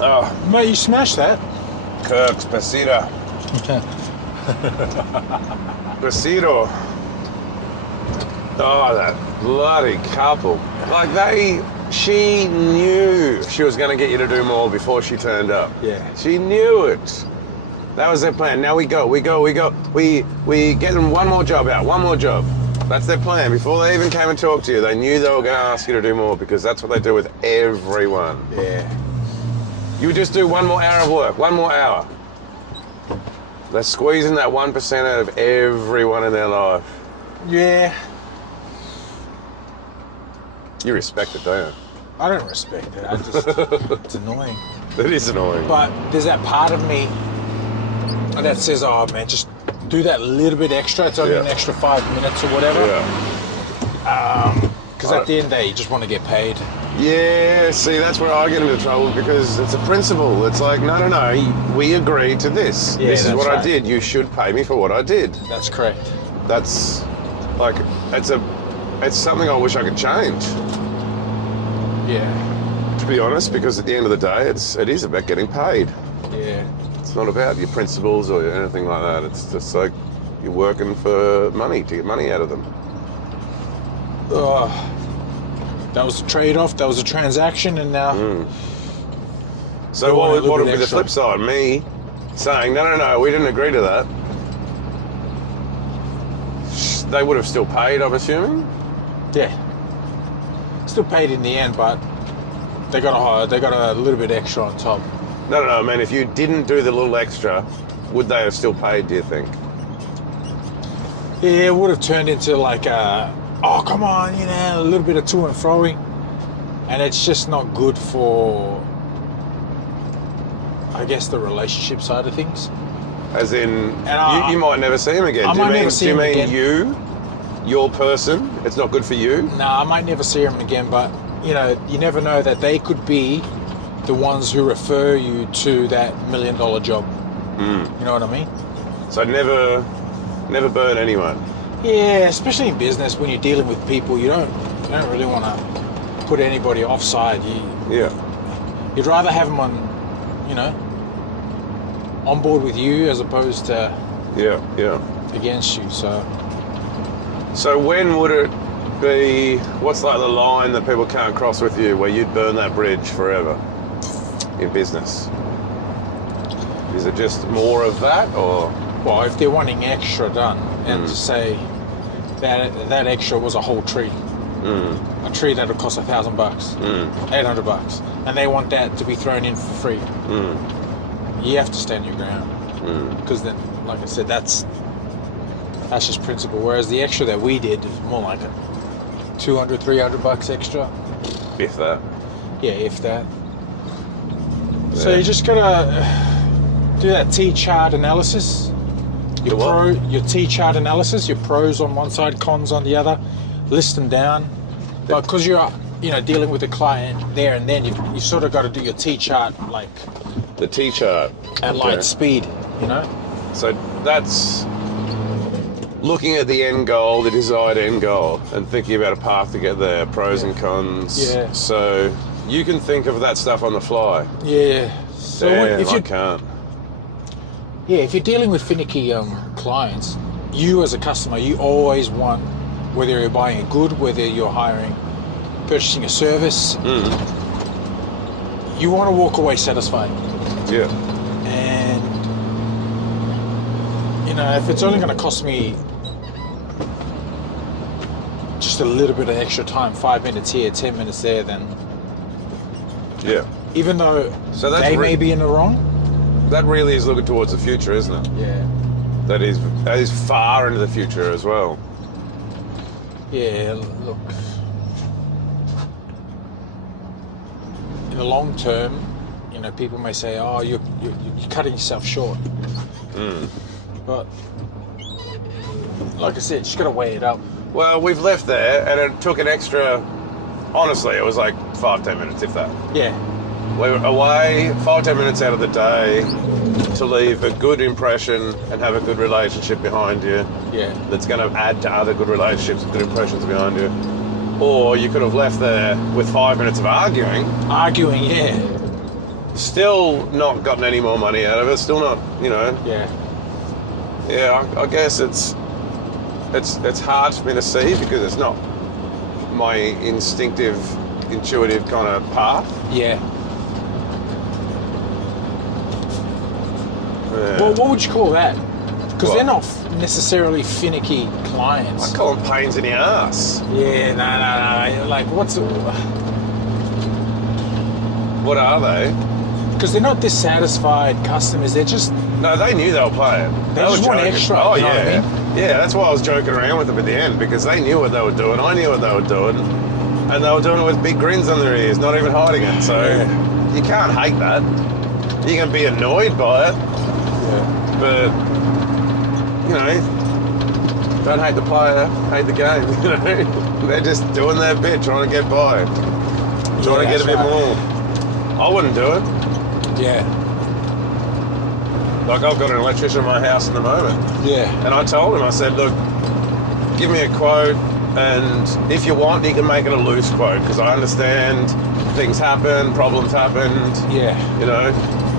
Oh, Mate, you smashed that. Kirk's Besito. Besito. Oh, that bloody couple. Like she knew she was going to get you to do more before she turned up. Yeah. She knew it. That was their plan. Now we get them one more job out, one more job. That's their plan. Before they even came and talked to you, they knew they were going to ask you to do more because that's what they do with everyone. Yeah. You just do one more hour of work, one more hour. They're squeezing that 1% out of everyone in their life. Yeah. You respect it, don't you? I don't respect it. I just, it's annoying. It is annoying. But there's that part of me that says, oh man, just do that little bit extra. It's only an extra 5 minutes or whatever. Yeah. Because at the end of the day, you just want to get paid. Yeah, see, that's where I get into trouble because it's a principle. It's like, no, we agreed to this. Yeah, this is what right. I did. You should pay me for what I did. That's correct. That's like, it's something I wish I could change. Yeah. To be honest, because at the end of the day, it is about getting paid. Yeah. It's not about your principles or anything like that. It's just like you're working for money to get money out of them. That was a trade-off. That was a transaction, and now. So what would be the flip side? Me saying, no, we didn't agree to that. They would have still paid, I'm assuming. Yeah. Still paid in the end, but they got a little bit extra on top. No, man. If you didn't do the little extra, would they have still paid? Do you think? Yeah, it would have turned into like oh come on, a little bit of to and froing, and it's just not good for, I guess, the relationship side of things. As in, you might never see him again. I might never see him again. Do you mean your person? It's not good for you? No, I might never see him again, but you never know that they could be the ones who refer you to that $1 million job. You know what I mean? So never burn anyone. Yeah, especially in business when you're dealing with people, you don't really want to put anybody offside. You'd rather have them on board with you as opposed to against you. So when would it be? What's like the line that people can't cross with you, where you'd burn that bridge forever in business? Is it just more of that, or? Well, if they're wanting extra done, and to say that extra was a whole tree, a tree that would cost $1,000, $800, and they want that to be thrown in for free, you have to stand your ground. Because then, like I said, that's just principle. Whereas the extra that we did is more like a $200, $300 extra. If that. Yeah, if that. Yeah. So you just gotta do that T-chart analysis. Your T-chart analysis, your pros on one side, cons on the other, list them down. But because you're dealing with the client there and then, you sort of got to do your T-chart like the T-chart at light speed, So that's looking at the end goal, the desired end goal, and thinking about a path to get there, pros and cons. Yeah. So you can think of that stuff on the fly. Yeah. So damn, I can't. Yeah, if you're dealing with finicky clients, you as a customer, you always want, whether you're buying a good, whether you're purchasing a service, you want to walk away satisfied. Yeah. And, if it's only going to cost me just a little bit of extra time, 5 minutes here, 10 minutes there, then even though they may be in the wrong, that really is looking towards the future, isn't it? Yeah. That is far into the future as well. Yeah, look. In the long term, people may say, "Oh, you're cutting yourself short." But like I said, you just gotta weigh it up. Well, we've left there, and it took an extra. Honestly, it was like 5-10 minutes, if that. Yeah. We were away 5-10 minutes out of the day to leave a good impression and have a good relationship behind you. Yeah. That's going to add to other good relationships and good impressions behind you. Or you could have left there with 5 minutes of arguing. Arguing, yeah. Still not gotten any more money out of it. Still not, you know. Yeah. Yeah, I guess it's hard for me to see because it's not my intuitive kind of path. Yeah. Yeah. Well, what would you call that? Because What? they're not necessarily finicky clients. I call them pains in the ass. Yeah, no. Like, What are they? because they're not dissatisfied customers. They're just No, they knew they were playing. They just were want joking. extra, Oh you know yeah, what I mean? yeah. That's why I was joking around with them at the end because they knew what they were doing. I knew what they were doing, and they were doing it with big grins on their ears, not even hiding it. So you can't hate that. You can be annoyed by it, but you know, don't hate the player, hate the game. You know, they're just doing their bit, trying to get by, trying to get a bit more. I wouldn't do it. Yeah. Like I've got an electrician in my house at the moment. Yeah. And I told him, I said, look, give me a quote, and if you want, you can make it a loose quote, because I understand things happen, problems happened, Yeah. you know.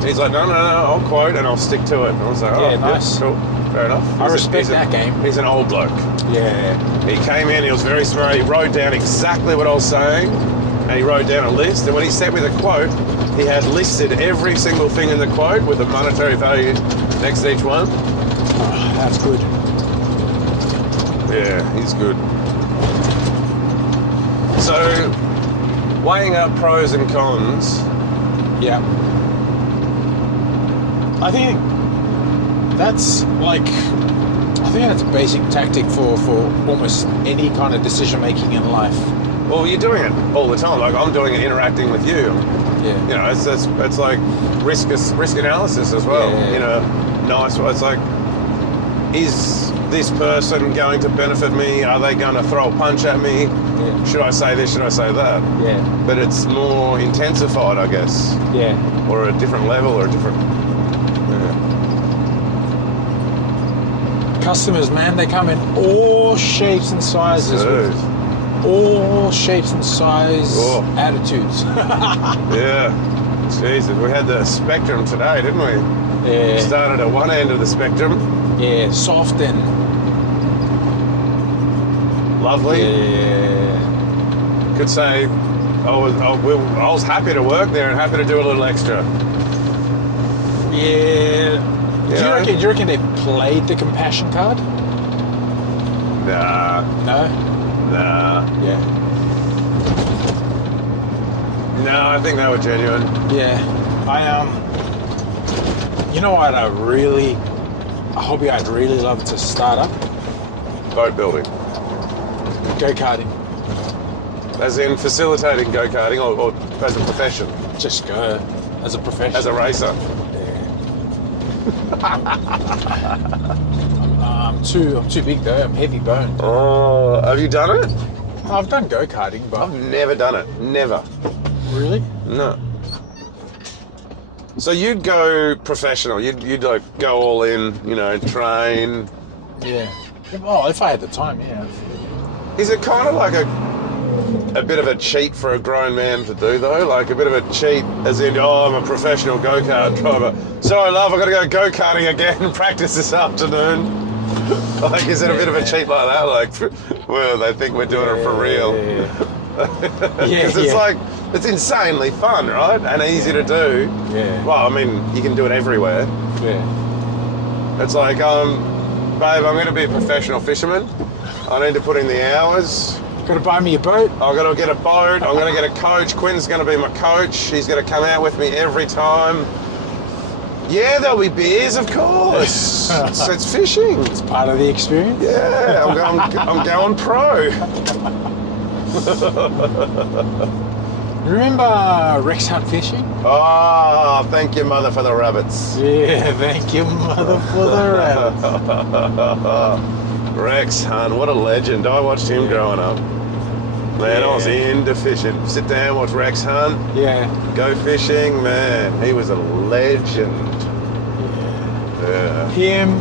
He's like, no, I'll quote and I'll stick to it. And I was like, oh, Yeah, nice. cool, fair enough. I respect that game. He's an old bloke. Yeah. He came in, he was very smart, he wrote down exactly what I was saying, and he wrote down a list, and when he sent me the quote, he had listed every single thing in the quote with a monetary value next to each one. Oh, that's good. Yeah, he's good. So, weighing up pros and cons. Yeah. I think that's a basic tactic for almost any kind of decision making in life. Well, you're doing it all the time. Like I'm doing it, interacting with you. Yeah. You know, it's like risk analysis as well. Yeah. You know, nice. It's like, is this person going to benefit me? Are they going to throw a punch at me? Yeah. Should I say this? Should I say that? Yeah. But it's more intensified, I guess, Yeah. or a different level, or a different. Yeah. Customers, man, they come in all shapes and sizes. Dude. With all shapes and size Oh. attitudes. Yeah. Jesus, we had the spectrum today, didn't we? Yeah. Started at one end of the spectrum. Yeah. Soft and Lovely. yeah. Could say I was happy to work there and happy to do a little extra. Yeah. Do you reckon they played the compassion card? Nah. No. Nah. Yeah. No, I think they were genuine. Yeah. You know what? A hobby I'd really love to start up. Boat building. Go-karting. As in facilitating go-karting or as a profession. Just go as a profession. As a racer. I'm too big though. I'm heavy boned. Oh, have you done it? I've done go-karting, but I've never done it. Never. really? No. So you'd go professional. You'd like go all in, you know, train. Yeah. Oh, if I had the time, yeah. Is it kind of like a bit of a cheat for a grown man to do though? Like a bit of a cheat as in, oh, I'm a professional go-kart driver. Sorry, love, I've got to go go-karting again and practice this afternoon. Like, is it a bit of a cheat like that? Like, well, they think we're doing it for real. Because it's like, it's insanely fun, right? And easy to do. Yeah. Well, I mean, you can do it everywhere. Yeah. It's like, babe, I'm going to be a professional fisherman. I need to put in the hours. Gotta buy me a boat. I've got to get a boat. I'm going to get a coach. Quinn's going to be my coach. He's going to come out with me every time. Yeah, there'll be beers, of course. It's fishing. It's part of the experience. Yeah, I'm going pro. Remember Rex Hunt fishing? Oh, thank you, mother, for the rabbits. Yeah, thank you, mother, for the rabbits. Rex Hunt, what a legend. I watched him growing up. Man, I was into fishing. Sit down, watch Rex Hunt. Yeah. Go fishing, man. He was a legend. Yeah. Him,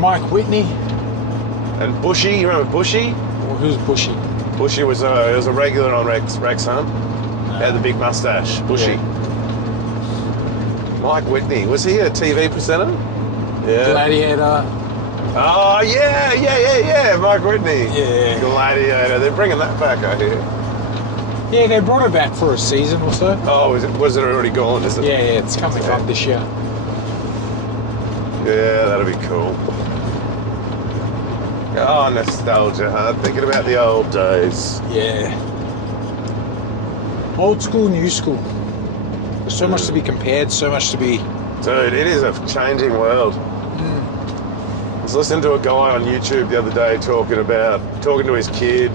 Mike Whitney. And Bushy, you remember Bushy? Well, who's Bushy? Bushy was a regular on Rex Hunt. Had the big mustache, bushy. Yeah. Mike Whitney, was he a TV presenter? Yeah. Gladiator. Oh, yeah. Mike Whitney. Yeah. Gladiator. They're bringing that back, I hear. Yeah, they brought it back for a season or so. Oh, was it already gone? Is it? Yeah, it's coming up this year. Yeah, that'll be cool. Oh, nostalgia, huh? Thinking about the old days. Yeah. Old school, new school. There's so much to be compared, so much to be... Dude, it is a changing world. I was listening to a guy on YouTube the other day talking to his kid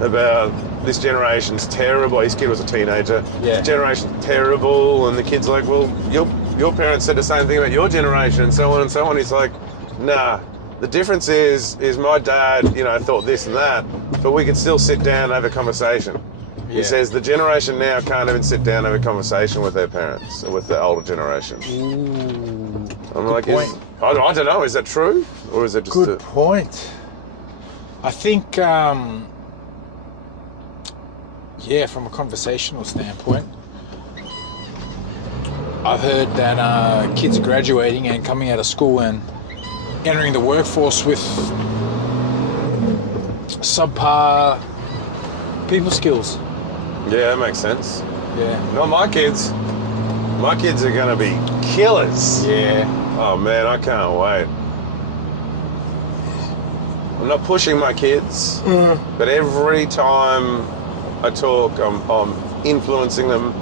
about this generation's terrible. His kid was a teenager. Yeah. This generation's terrible, and the kid's like, well, your parents said the same thing about your generation, and so on and so on. He's like, nah. The difference is my dad, thought this and that, but we could still sit down and have a conversation. Yeah. He says the generation now can't even sit down and have a conversation with their parents, or with the older generation. Ooh. I'm Good like, point. I don't know, is that true? Or is it just Good point. I think, from a conversational standpoint, I've heard that kids are graduating and coming out of school and entering the workforce with subpar people skills. Yeah, that makes sense. Yeah. No, my kids are going to be killers. Yeah. Oh, man, I can't wait. I'm not pushing my kids, but every time I talk, I'm influencing them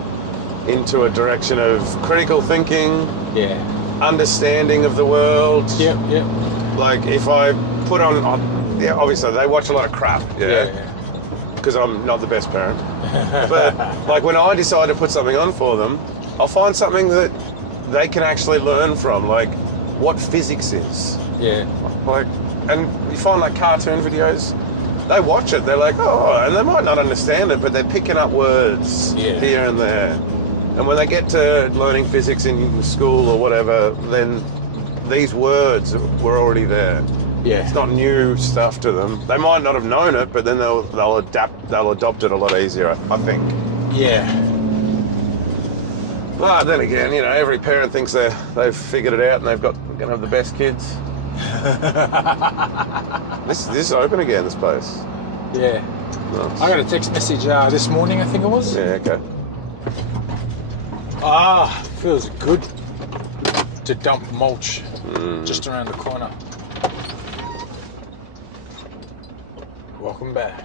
into a direction of critical thinking, Yeah. understanding of the world. Yep. Like, if I put on, obviously they watch a lot of crap, Yeah. because I'm not the best parent. But like when I decide to put something on for them, I'll find something that they can actually learn from, like what physics is. Yeah. Like, and you find like cartoon videos, they watch it, they're like, oh, and they might not understand it, but they're picking up words here and there. And when they get to learning physics in school or whatever, then these words were already there. Yeah. It's not new stuff to them. They might not have known it, but then they'll adopt it a lot easier, I think. Yeah. But then again, every parent thinks they've figured it out and they're gonna have the best kids. This is open again, this place. Yeah. Nice. I got a text message this morning, I think it was. Yeah, okay. Feels good to dump mulch just around the corner. Welcome back.